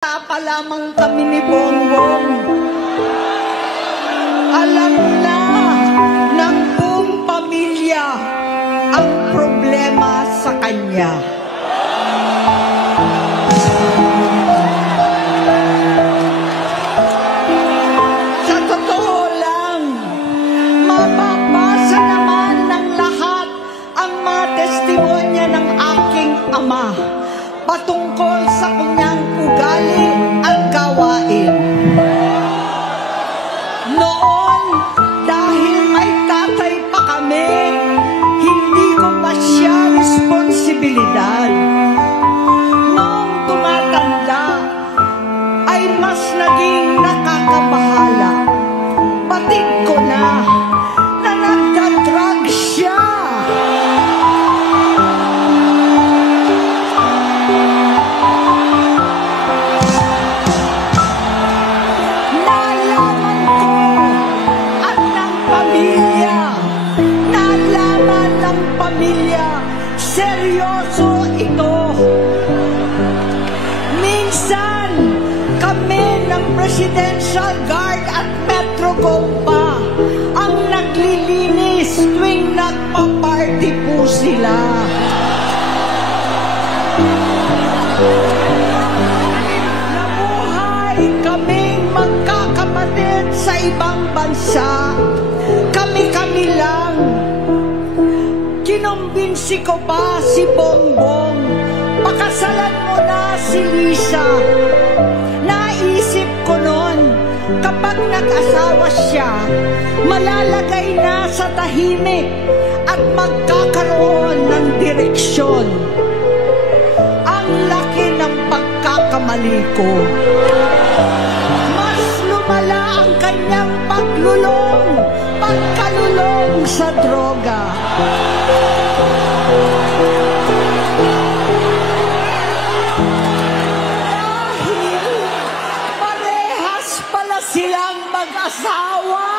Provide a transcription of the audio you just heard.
Pa lamang kami ni Bongbong. Alam na ng buong pamilya ang problema sa kanya. Sa totoo lang, mababasa naman ng lahat ang mga testimonya ng aking ama patungkol sa kanyang ugali at gawain. Noon, dahil may tatay pa kami, hindi ko pa siya responsibilidad. Noong tumatanda, ay mas naging nakakabahala. Batid ko na nagda-drug siya. Seryoso ito. Minsan, kami ng Presidential Guard at Metro Gompa ang naglilinis tuwing nagpa-party po sila. Nabuhay kaming magkakapatid sa ibang bansa. Kami-kami lang. Kinumbinsi ko pa si Bongbong, pakasalan mo na si Lisa. Naisip ko noon, kapag nag-asawa siya, malalagay na sa tahimik at magkakaroon ng direksyon. Ang laki ng pagkakamali ko. Mas lumala ang kanyang pagkalulong sa droga. Dahil parehas pala silang mag-asawa.